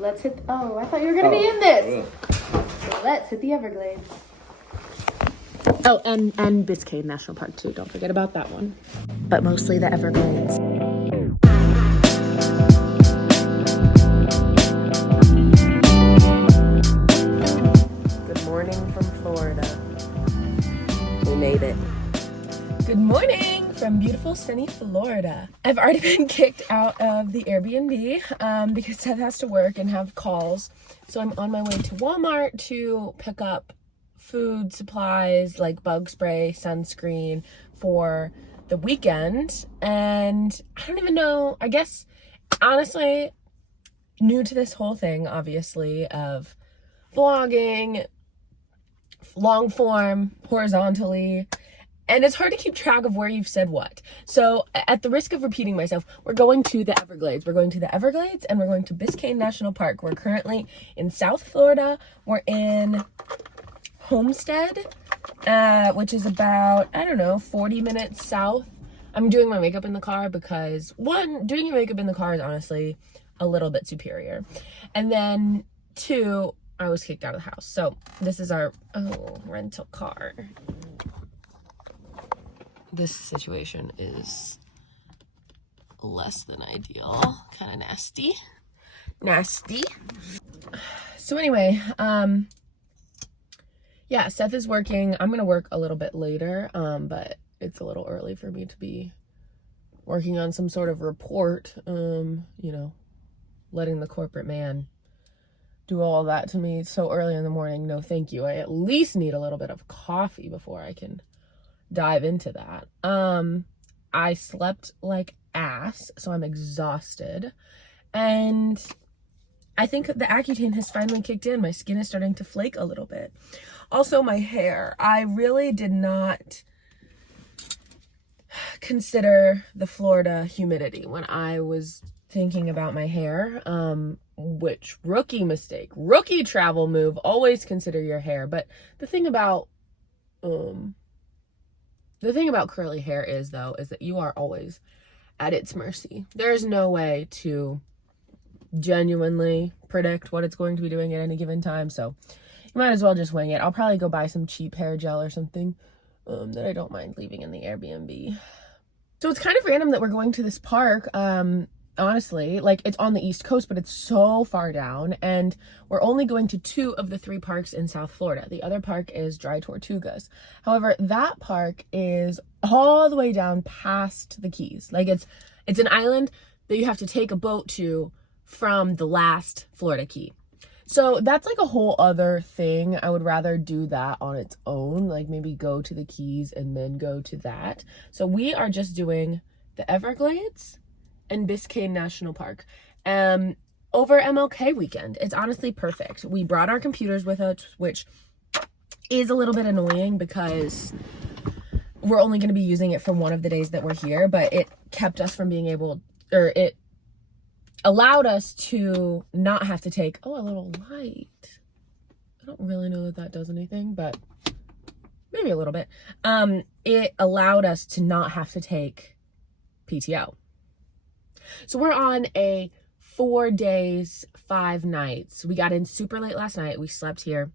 Let's hit, oh, I thought you were gonna be in this. So let's hit the Everglades. Oh, and Biscayne National Park too. Don't forget about that one. But mostly the Everglades. Good morning from Florida. We made it. Good morning from beautiful sunny Florida. I've already been kicked out of the Airbnb because Seth has to work and have calls. So I'm on my way to Walmart to pick up food supplies like bug spray, sunscreen for the weekend. And I don't even know, I guess, honestly, new to this whole thing, obviously, of vlogging, long form, horizontally, and it's hard to keep track of where you've said what. So at the risk of repeating myself, we're going to the Everglades. We're going to the Everglades and we're going to Biscayne National Park. We're currently in South Florida. We're in Homestead, which is about, I don't know, 40 minutes south. I'm doing my makeup in the car because, one, doing your makeup in the car is honestly a little bit superior. And then, two, I was kicked out of the house. So this is our, rental car. This situation is less than ideal. Kind of nasty. So anyway, yeah, Seth is working. I'm gonna work a little bit later, but it's a little early for me to be working on some sort of report, you know, letting the corporate man do all that to me so early in the morning. No, thank you. I at least need a little bit of coffee before I can dive into that. I slept like ass, so I'm exhausted. And I think the Accutane has finally kicked in. My skin is starting to flake a little bit. Also, my hair. I really did not consider the Florida humidity when I was thinking about my hair, which rookie mistake, rookie travel move, always consider your hair. But the thing about curly hair is that you are always at its mercy. There's no way to genuinely predict what it's going to be doing at any given time, so you might as well just wing it. I'll probably go buy some cheap hair gel or something that I don't mind leaving in the Airbnb. So it's kind of random that we're going to this park. Honestly, like, it's on the East Coast, but it's so far down, and we're only going to 2 of the 3 parks in South Florida. The other park is Dry Tortugas. However, that park is all the way down past the Keys. Like, it's an island that you have to take a boat to from the last Florida Key. So that's like a whole other thing. I would rather do that on its own, like maybe go to the Keys and then go to that. So we are just doing the Everglades and Biscayne National Park over MLK weekend. It's honestly perfect. We brought our computers with us, which is a little bit annoying because we're only going to be using it for one of the days that we're here, but it kept us from being able, or it allowed us to not have to take, a little light. I don't really know that that does anything, but maybe a little bit. It allowed us to not have to take PTO. So we're on a 4 days, 5 nights. We got in super late last night. We slept here.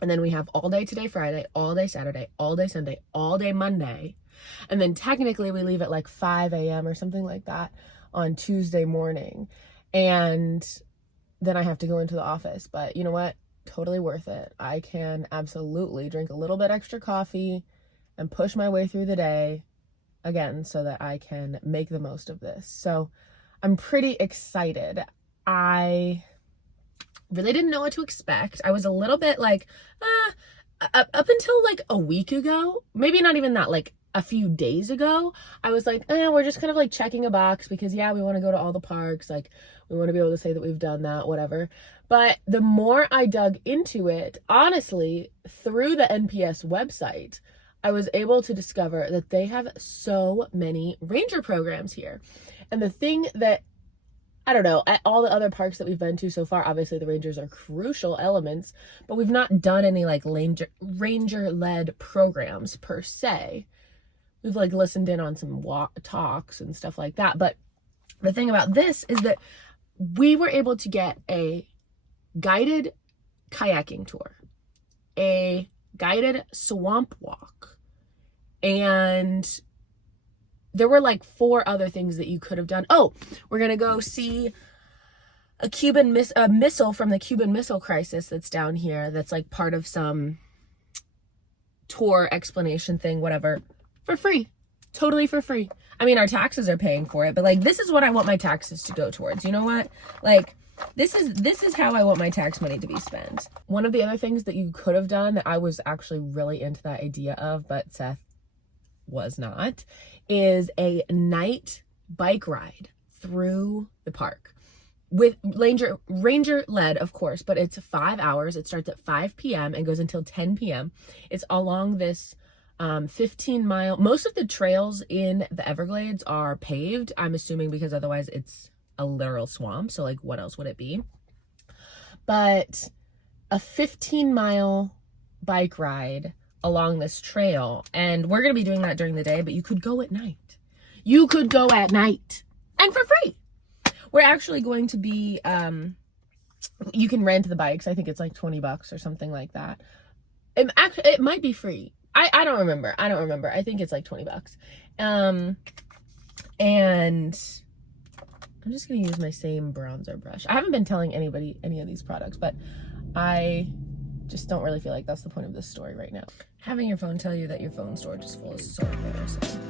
And then we have all day today, Friday, all day Saturday, all day Sunday, all day Monday. And then technically we leave at like 5 a.m. or something like that on Tuesday morning. And then I have to go into the office. But you know what? Totally worth it. I can absolutely drink a little bit extra coffee and push my way through the day again so that I can make the most of this. So I'm pretty excited. I really didn't know what to expect. I was a little bit like, up until like a week ago, maybe not even that, like a few days ago, I was like, we're just kind of like checking a box because yeah, we want to go to all the parks. Like, we want to be able to say that we've done that, whatever. But the more I dug into it, honestly, through the NPS website, I was able to discover that they have so many ranger programs here. And the thing that, I don't know, at all the other parks that we've been to so far, obviously the rangers are crucial elements, but we've not done any like ranger-led programs per se. We've like listened in on some talks and stuff like that. But the thing about this is that we were able to get a guided kayaking tour, a guided swamp walk, and there were like 4 other things that you could have done. Oh, we're gonna go see a missile from the Cuban Missile Crisis that's down here, that's like part of some tour explanation thing, whatever, for free. Totally for free. I mean, our taxes are paying for it, but like, this is what I want my taxes to go towards. You know what? Like, this is how I want my tax money to be spent. One of the other things that you could have done that I was actually really into the idea of, but Seth was not, is a night bike ride through the park. With ranger led, of course, but it's 5 hours. It starts at 5 p.m. and goes until 10 p.m. It's along this 15-mile. Most of the trails in the Everglades are paved, I'm assuming, because otherwise it's a literal swamp. So like, what else would it be? But a 15-mile bike ride along this trail, and we're gonna be doing that during the day, but you could go at night. You could go at night and for free. We're actually going to be, you can rent the bikes. I think it's like $20 or something like that. It might be free. I don't remember. I think it's like $20. And I'm just going to use my same bronzer brush. I haven't been telling anybody any of these products, but I just don't really feel like that's the point of this story right now. Having your phone tell you that your phone storage is full is so embarrassing.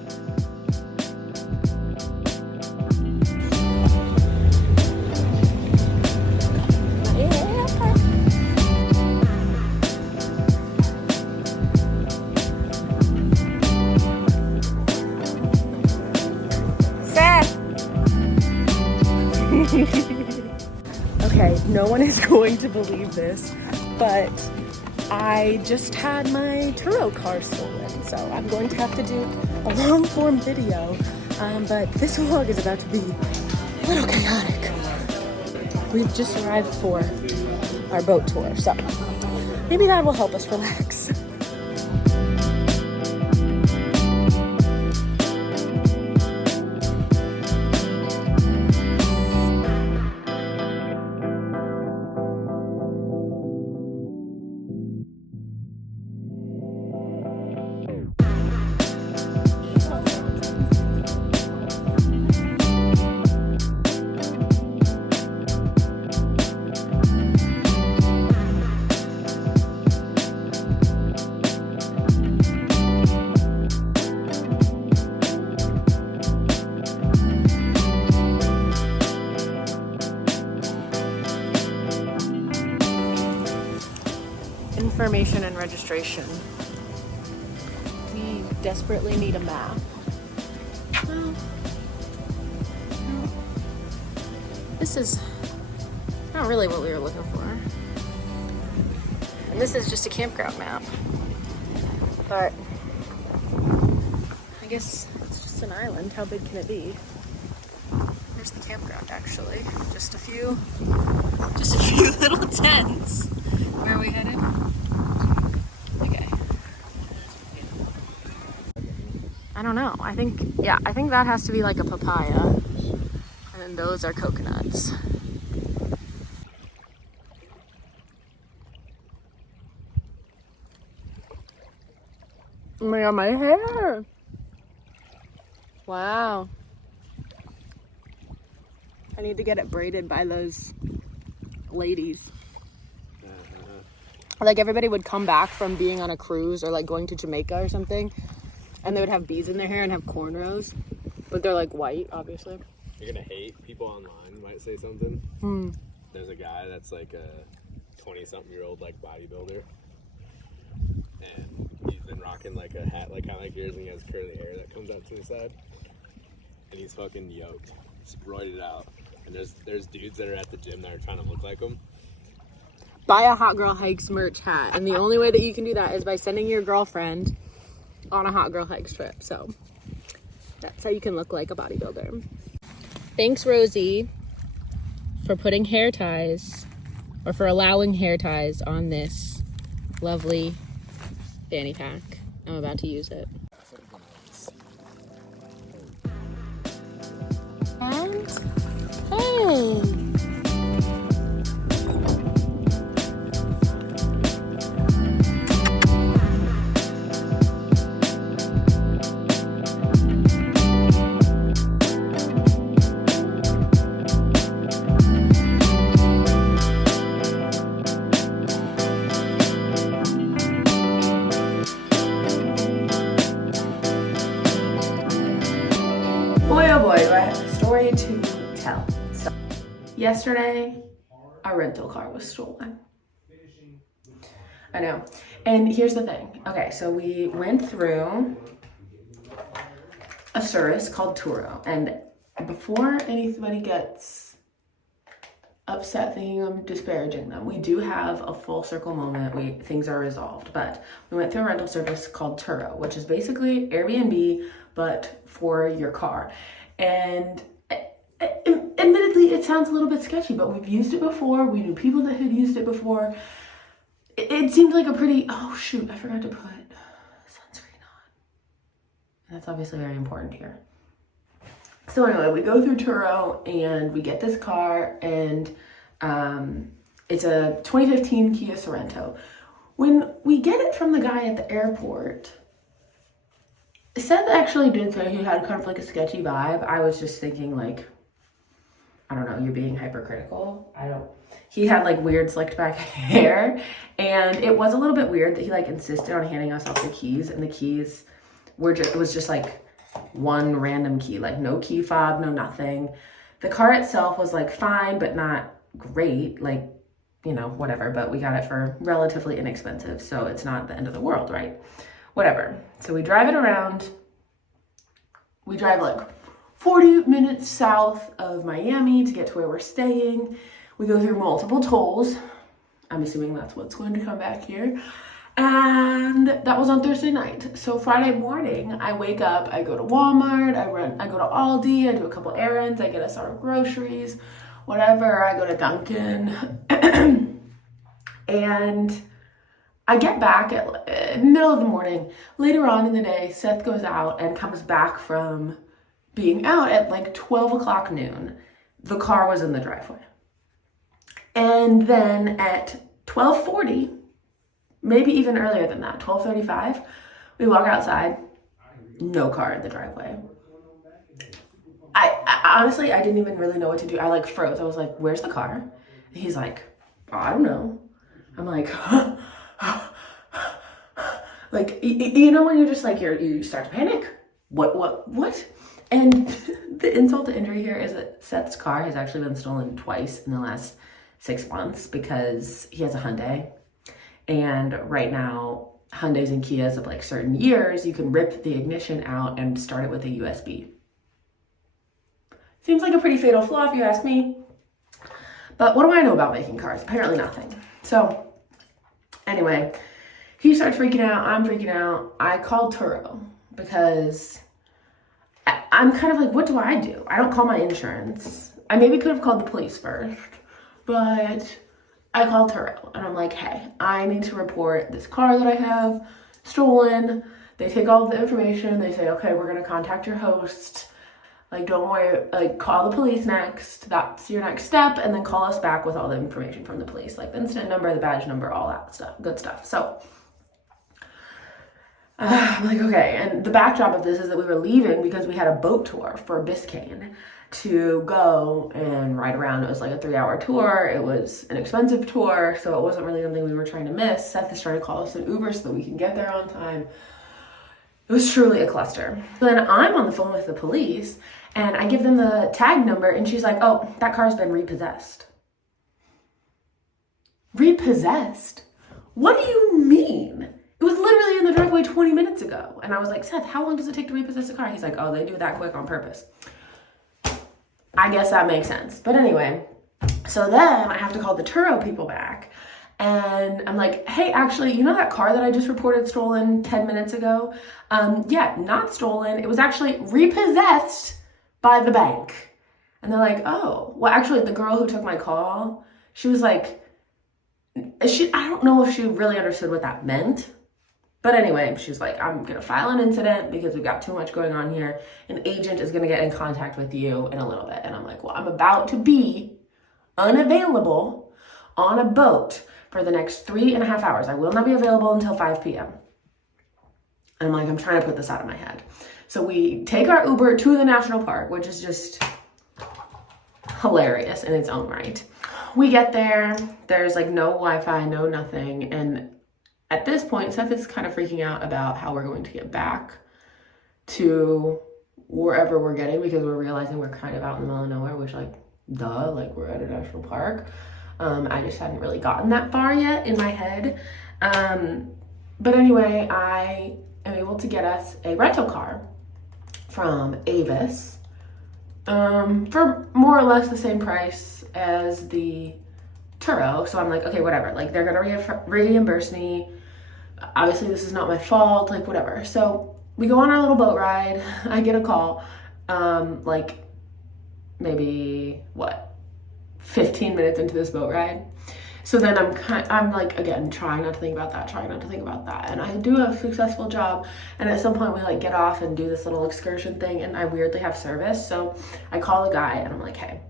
Okay, no one is going to believe this, but I just had my Turo car stolen, so I'm going to have to do a long form video, but this vlog is about to be a little chaotic. We've just arrived for our boat tour, so maybe that will help us relax. Information and registration. We desperately need a map. Well, this is not really what we were looking for. And this is just a campground map. But I guess it's just an island. How big can it be? There's the campground, actually. Just a few little tents. Where are we headed? Okay. I don't know. I think that has to be like a papaya. And then those are coconuts. Oh my god, my hair! Wow. I need to get it braided by those ladies. Like, everybody would come back from being on a cruise or like going to Jamaica or something, and they would have beads in their hair and have cornrows, but they're like white, obviously. You're gonna hate people online might say something. There's a guy that's like a 20-something-year-old like bodybuilder, and he's been rocking like a hat like kind of like yours, and he has curly hair that comes out to the side, and he's fucking yoked, just roided out. And there's dudes that are at the gym that are trying to look like him. Buy a Hot Girl Hikes merch hat, and the only way that you can do that is by sending your girlfriend on a Hot Girl Hikes trip. So that's how you can look like a bodybuilder. Thanks, Rosie, for putting hair ties, or for allowing hair ties on this lovely fanny pack. I'm about to use it. And hey! yesterday our rental car was stolen. I know. And here's the thing. Okay, so we went through a service called Turo, and before anybody gets upset thinking I'm disparaging them, we do have a full circle moment. Things are resolved, but we went through a rental service called Turo, which is basically Airbnb but for your car. And admittedly, it sounds a little bit sketchy, but we've used it before. We knew people that had used it before. It seemed like a pretty, oh shoot, I forgot to put sunscreen on. That's obviously very important here. So anyway, we go through Turo and we get this car, and it's a 2015 Kia Sorento. When we get it from the guy at the airport, Seth actually did say he had kind of like a sketchy vibe. I was just thinking like, I don't know, you're being hypercritical. He had like weird slicked back hair, and it was a little bit weird that he like insisted on handing us off the keys, and the keys it was just like one random key, like no key fob, no nothing. The car itself was like fine, but not great, like, you know, whatever, but we got it for relatively inexpensive, so it's not the end of the world, right? Whatever. So we drive it around. We drive like 40 minutes south of Miami to get to where we're staying. We go through multiple tolls. I'm assuming that's what's going to come back here. And that was on Thursday night. So Friday morning, I wake up, I go to Walmart, I go to Aldi, I do a couple errands, I get us our groceries, whatever. I go to Dunkin'. And I get back at middle of the morning. Later on in the day, Seth goes out and comes back from being out at like 12 o'clock noon. The car was in the driveway. And then at 12:40, maybe even earlier than that, 12:35, we walk outside, no car in the driveway. I honestly, I didn't even really know what to do. I like froze. I was like, where's the car? And he's like, I don't know. I'm like, like, you know when you're just like, you start to panic? What? And the insult to injury here is that Seth's car has actually been stolen twice in the last 6 months because he has a Hyundai. And right now, Hyundais and Kias of like certain years, you can rip the ignition out and start it with a USB. Seems like a pretty fatal flaw if you ask me. But what do I know about making cars? Apparently nothing. So anyway, he starts freaking out. I'm freaking out. I called Turo because I'm kind of like, what do? I don't call my insurance. I maybe could have called the police first, but I called Turo and I'm like, hey, I need to report this car that I have stolen. They take all of the information. They say, okay, we're going to contact your host. Like, don't worry, like, call the police next. That's your next step. And then call us back with all the information from the police, like the incident number, the badge number, all that stuff, good stuff. So I'm like, okay. And the backdrop of this is that we were leaving because we had a boat tour for Biscayne to go and ride around. It was like a 3-hour tour. It was an expensive tour, so it wasn't really something we were trying to miss. Seth is trying to call us an Uber so that we can get there on time. It was truly a cluster. Then I'm on the phone with the police and I give them the tag number and she's like, oh, that car's been repossessed. Repossessed? What do you mean? It was literally in the driveway 20 minutes ago. And I was like, Seth, how long does it take to repossess a car? He's like, oh, they do that quick on purpose. I guess that makes sense. But anyway, so then I have to call the Turo people back. And I'm like, hey, actually, you know that car that I just reported stolen 10 minutes ago? Yeah, not stolen. It was actually repossessed by the bank. And they're like, oh, well, actually, the girl who took my call, she was like, I don't know if she really understood what that meant. But anyway, she's like, I'm going to file an incident because we've got too much going on here. An agent is going to get in contact with you in a little bit. And I'm like, well, I'm about to be unavailable on a boat for the next 3.5 hours. I will not be available until 5 p.m. And I'm like, I'm trying to put this out of my head. So we take our Uber to the national park, which is just hilarious in its own right. We get there. There's like no Wi-Fi, no nothing. And at this point, Seth is kind of freaking out about how we're going to get back to wherever we're getting because we're realizing we're kind of out in the middle of nowhere, which like duh, like we're at a national park. I just hadn't really gotten that far yet in my head. But anyway, I am able to get us a rental car from Avis for more or less the same price as the Turo. So I'm like, okay, whatever. Like, they're gonna reimburse me. Obviously, this is not my fault. Like, whatever. So we go on our little boat ride. I get a call, like maybe 15 minutes into this boat ride. So then I'm like, again, trying not to think about that. And I do a successful job. And at some point we like get off and do this little excursion thing, and I weirdly have service. So I call the guy and I'm like, hey,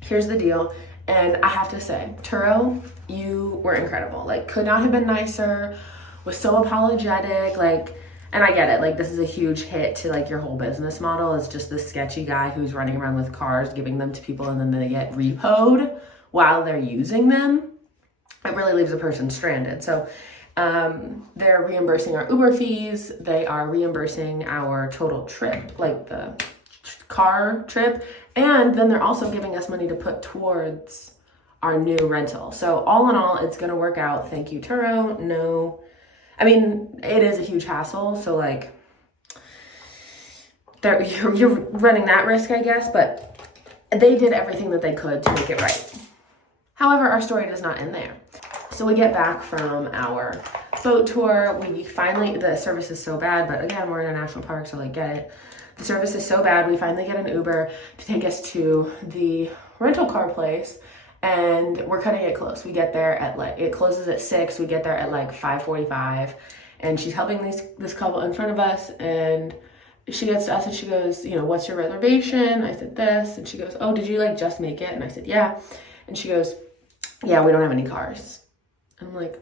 here's the deal. And I have to say, Turo, you were incredible. Like, could not have been nicer, was so apologetic. Like, and I get it, like, this is a huge hit to like your whole business model. It's just this sketchy guy who's running around with cars, giving them to people, and then they get repoed while they're using them. It really leaves a person stranded. So they're reimbursing our Uber fees. They are reimbursing our total trip, like the car trip. And then they're also giving us money to put towards our new rental. So all in all, it's gonna work out. Thank you, Turo. No, I mean, it is a huge hassle. So like, you're running that risk, I guess, but they did everything that they could to make it right. However, our story does not end there. So we get back from our boat tour. The service is so bad, but again, we're in a national park, so like, get it. The service is so bad, we finally get an Uber to take us to the rental car place, and we're cutting it close. We get there at it closes at 6. We get there at like 5:45, and she's helping this couple in front of us, and she gets to us and she goes, what's your reservation? I said this, and she goes, oh, did you like just make it? And I said, yeah. And she goes, yeah, we don't have any cars. And I'm like,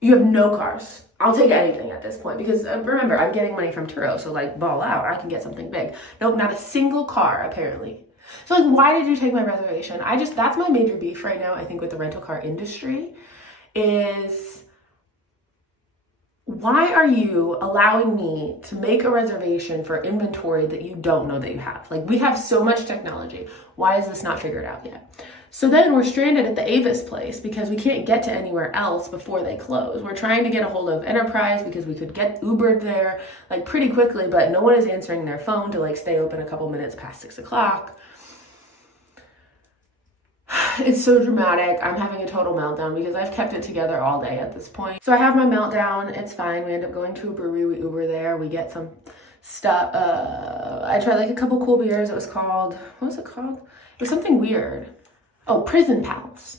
you have no cars? I'll take anything at this point, because remember, I'm getting money from Turo, so like, ball out, I can get something big. Nope, not a single car, apparently. So like, why did you take my reservation? That's my major beef right now, I think, with the rental car industry, is why are you allowing me to make a reservation for inventory that you don't know that you have? Like, we have so much technology. Why is this not figured out yet? So then we're stranded at the Avis place because we can't get to anywhere else before they close. We're trying to get a hold of Enterprise because we could get Ubered there like pretty quickly, but no one is answering their phone to like stay open a couple minutes past 6 o'clock. It's so dramatic. I'm having a total meltdown because I've kept it together all day at this point. So I have my meltdown. It's fine. We end up going to a brewery. We Uber there. We get some stuff. I tried like a couple cool beers. It was called, what was it called? It was something weird. Oh, Prison Pals.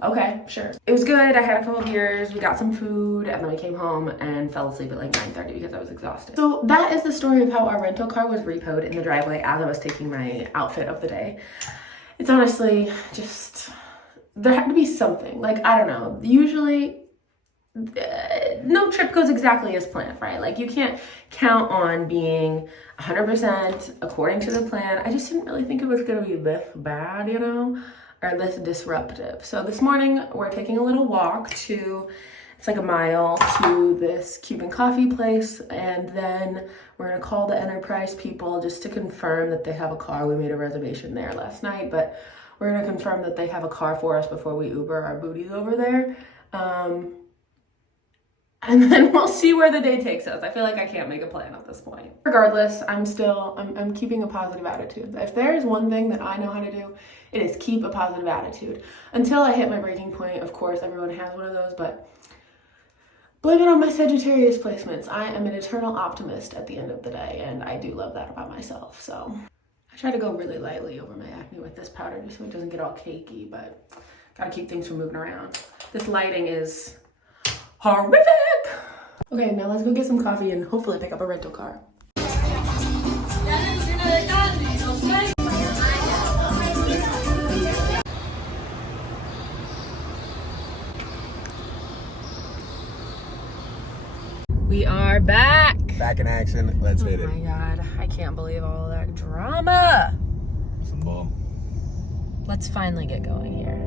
Okay, sure. It was good. I had a couple of beers. We got some food, and then we came home and fell asleep at like 9:30 because I was exhausted. So that is the story of how our rental car was repoed in the driveway as I was taking my outfit of the day. It's honestly just, there had to be something. Like, I don't know. Usually, no trip goes exactly as planned, right? Like, you can't count on being 100% according to the plan. I just didn't really think it was going to be this bad, or this disruptive. So this morning, we're taking a little walk it's like a mile, to this Cuban coffee place, and then we're gonna call the Enterprise people just to confirm that they have a car. We made a reservation there last night, but we're gonna confirm that they have a car for us before we Uber our booties over there. And then we'll see where the day takes us. I feel like I can't make a plan at this point. Regardless, I'm keeping a positive attitude. If there is one thing that I know how to do, it is keep a positive attitude. Until I hit my breaking point, of course, everyone has one of those, but blame it on my Sagittarius placements. I am an eternal optimist at the end of the day, and I do love that about myself. So I try to go really lightly over my acne with this powder just so it doesn't get all cakey, but gotta keep things from moving around. This lighting is horrific. Okay, now let's go get some coffee and hopefully pick up a rental car. We are back. Back in action. Let's hit it. Oh my God, I can't believe all that drama. Some ball. Let's finally get going here.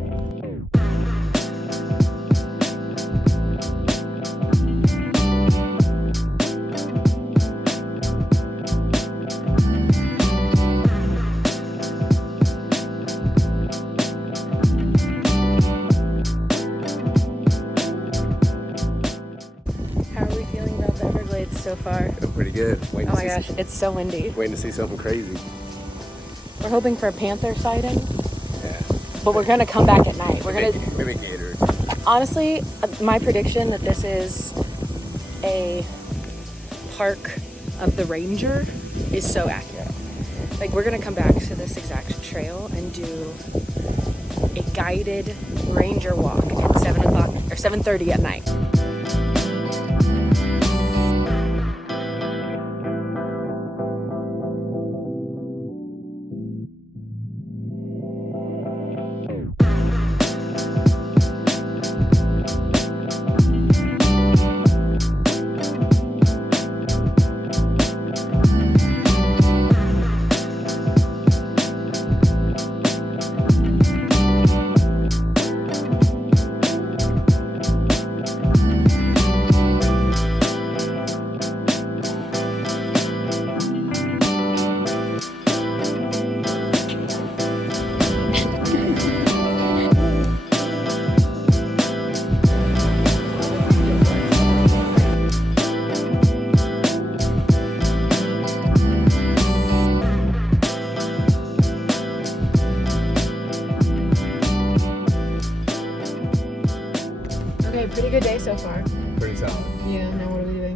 so far? Pretty good. Oh my gosh, it's so windy. Waiting to see something crazy. We're hoping for a panther sighting, Yeah. but we're gonna come back at night. We're gonna, maybe gator. honestly, my prediction that this is a park of the ranger is so accurate. Like, we're gonna come back to this exact trail and do a guided ranger walk at 7 o'clock or 7:30 at night. Okay, pretty good day so far. Pretty solid. Yeah, now what are we doing?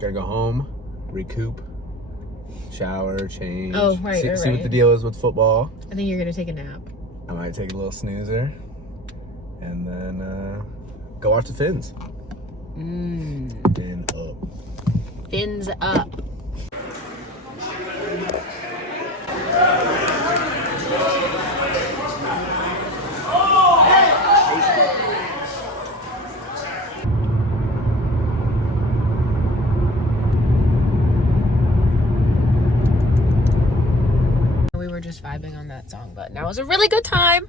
Gotta go home, recoup, shower, change. Oh, right, See right. what the deal is with football. I think you're gonna take a nap. I might take a little snoozer, and then go watch the Fins. Fin up. Fins up. We were just vibing on that song, but now is a really good time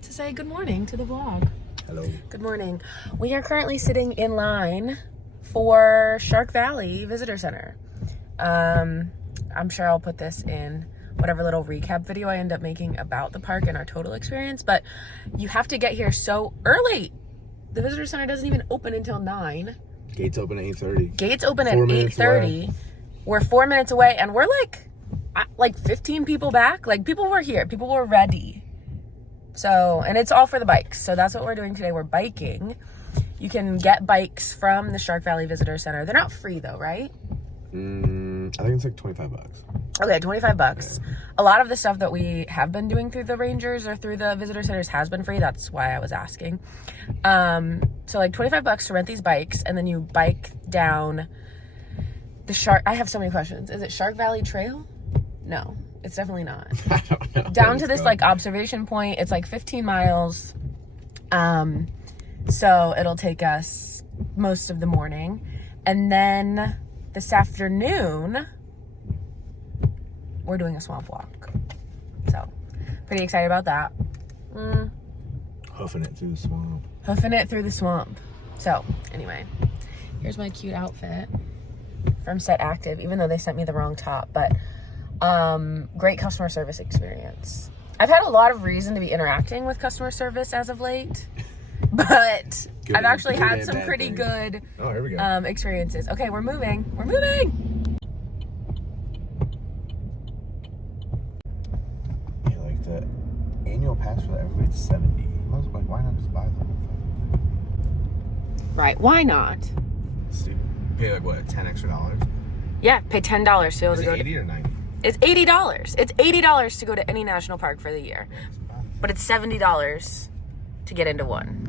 to say good morning to the vlog. Hello. Good morning. We are currently sitting in line for Shark Valley Visitor Center. I'm sure I'll put this in whatever little recap video I end up making about the park and our total experience, but you have to get here so early. The visitor center doesn't even open until 9. Gates open at 8:30. Gates open at 4 minutes 8:30. We're 4 minutes away, and we're like 15 people back. Like, people were here. People were ready. So, and it's all for the bikes. So that's what we're doing today. We're biking. You can get bikes from the Shark Valley Visitor Center. They're not free though, right? I think it's like $25. Okay, $25. A lot of the stuff that we have been doing through the Rangers or through the visitor centers has been free. That's why I was asking. So like $25 to rent these bikes, and then you bike down the Shark. I have so many questions. Is it Shark Valley Trail? No, it's definitely not. I don't know. Down to this like observation point. It's like 15 miles. So it'll take us most of the morning, and then this afternoon we're doing a swamp walk. So pretty excited about that. Hoofing it through the swamp. Hoofing it through the swamp. So anyway, here's my cute outfit from Set Active, even though they sent me the wrong top, but great customer service experience. I've had a lot of reason to be interacting with customer service as of late, but I've actually had some pretty good here we go. experiences. Okay, we're moving. We're moving. Yeah, like the annual pass for the Everglades is $70. Like, why not just buy the whole thing? Right, why not? Stupid. Pay like what, $10 extra? Yeah, pay $10 to be able Is to it go 80 or 90? It's $80. It's $80 to go to any national park for the year. But it's $70 to get into one.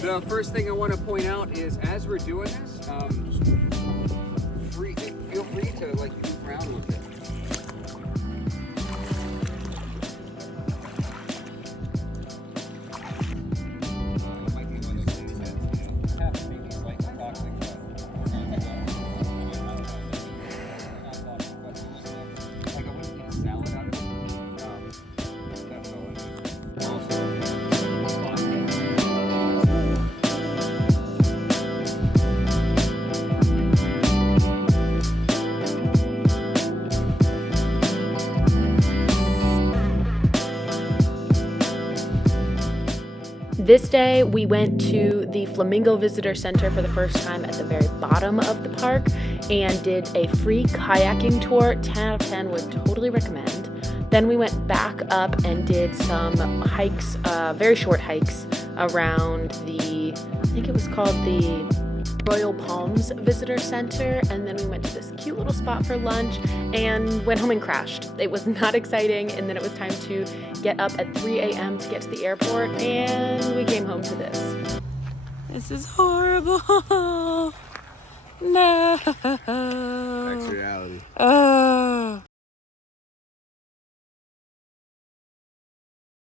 The first thing I want to point out is as we're doing this, feel free to like move around a little bit. This day, we went to the Flamingo Visitor Center for the first time at the very bottom of the park and did a free kayaking tour. 10 out of 10 would totally recommend. Then we went back up and did some hikes, very short hikes around the, I think it was called the Royal Palms Visitor Center, and then we went to this cute little spot for lunch and went home and crashed. It was not exciting, and then it was time to get up at 3 a.m. to get to the airport, and we came home to this. This is horrible. No. That's reality. Oh.